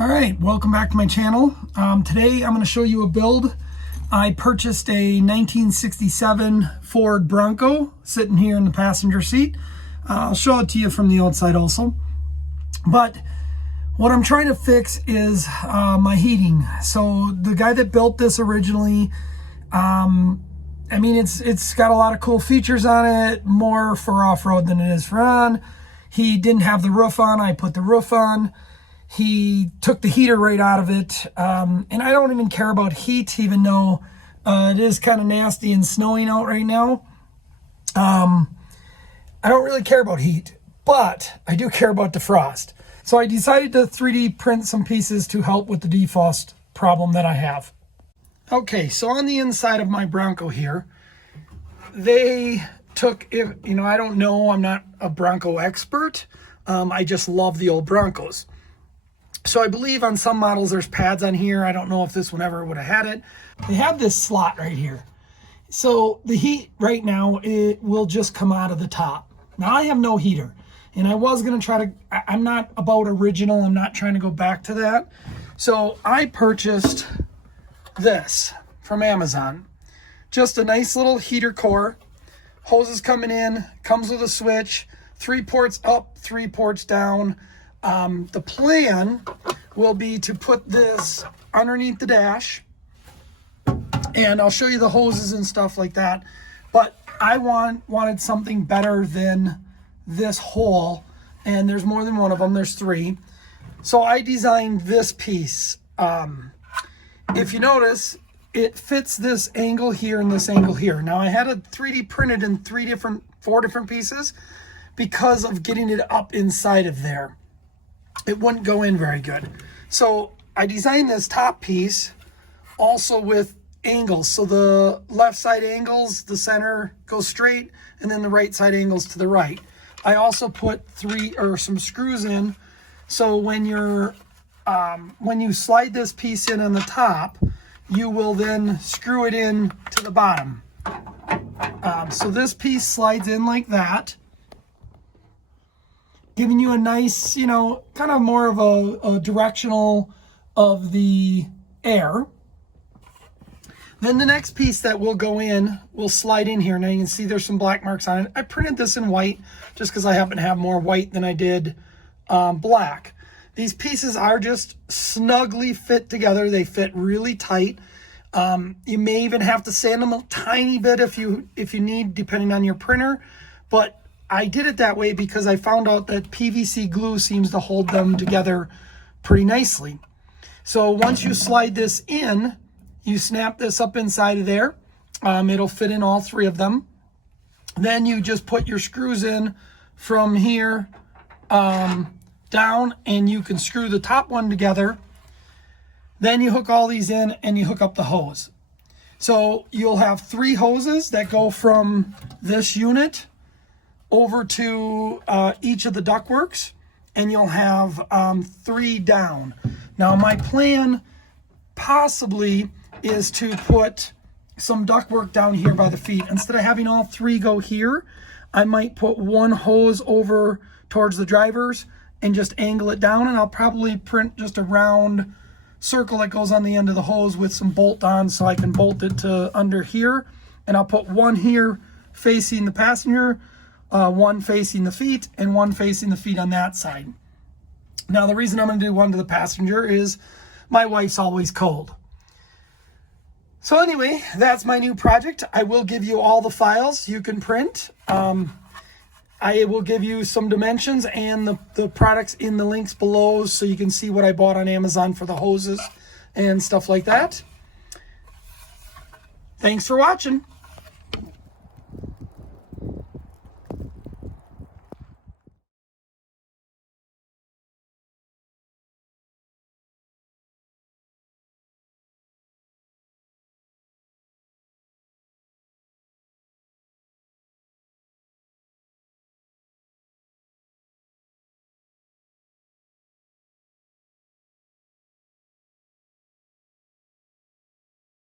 All right, welcome back to my channel. Today I'm going to show you a build. I purchased a 1967 Ford Bronco sitting here in the passenger seat. I'll show it to you from the outside also. But what I'm trying to fix is my heating. So the guy that built this originally, I mean, it's got a lot of cool features on it, more for off-road than it is for on. He didn't have the roof on, I put the roof on. He took the heater right out of it, and I don't even care about heat, even though it is kind of nasty and snowing out right now. I don't really care about heat, but I do care about defrost. So I decided to 3D print some pieces to help with the defrost problem that I have. Okay, so on the inside of my Bronco here, they took, I don't know, I'm not a Bronco expert. I just love the old Broncos. So I believe on some models there's pads on here. I don't know if this one ever would have had it. They have this slot right here. So the heat right now, it will just come out of the top. Now I have no heater. And I was going to try to, I'm not about original. I'm not trying to go back to that. So I purchased this from Amazon. Just a nice little heater core. Hoses coming in, comes with a switch. 3 ports up, 3 ports down. The plan will be to put this underneath the dash, and I'll show you the hoses and stuff like that. But I wanted something better than this hole, and there's more than one of them. There's 3. So I designed this piece. If you notice, it fits this angle here and this angle here. Now I had it 3D printed in 4 different pieces because of getting it up inside of there. It wouldn't go in very good. So I designed this top piece also with angles. So the left side angles, the center goes straight, and then the right side angles to the right. I also put some screws in. So when you slide this piece in on the top, you will then screw it in to the bottom. So this piece slides in like that, giving you a nice, kind of more of a directional of the air. Then the next piece that will go in will slide in here. Now you can see there's some black marks on it. I printed this in white just because I happen to have more white than I did black. These pieces are just snugly fit together. They fit really tight. You may even have to sand them a tiny bit if you need, depending on your printer. But I did it that way because I found out that PVC glue seems to hold them together pretty nicely. So once you slide this in, you snap this up inside of there. It'll fit in all 3 of them. Then you just put your screws in from here down, and you can screw the top one together. Then you hook all these in and you hook up the hose. So you'll have 3 hoses that go from this unit over to each of the ductworks, and you'll have 3 down. Now my plan possibly is to put some ductwork down here by the feet. Instead of having all 3 go here, I might put 1 hose over towards the drivers and just angle it down, and I'll probably print just a round circle that goes on the end of the hose with some bolt-ons so I can bolt it to under here. And I'll put 1 here facing the passenger, 1 facing the feet, and 1 facing the feet on that side. Now the reason I'm going to do 1 to the passenger is my wife's always cold. So anyway, that's my new project. I will give you all the files you can print. I will give you some dimensions and the products in the links below so you can see what I bought on Amazon for the hoses and stuff like that. Thanks for watching.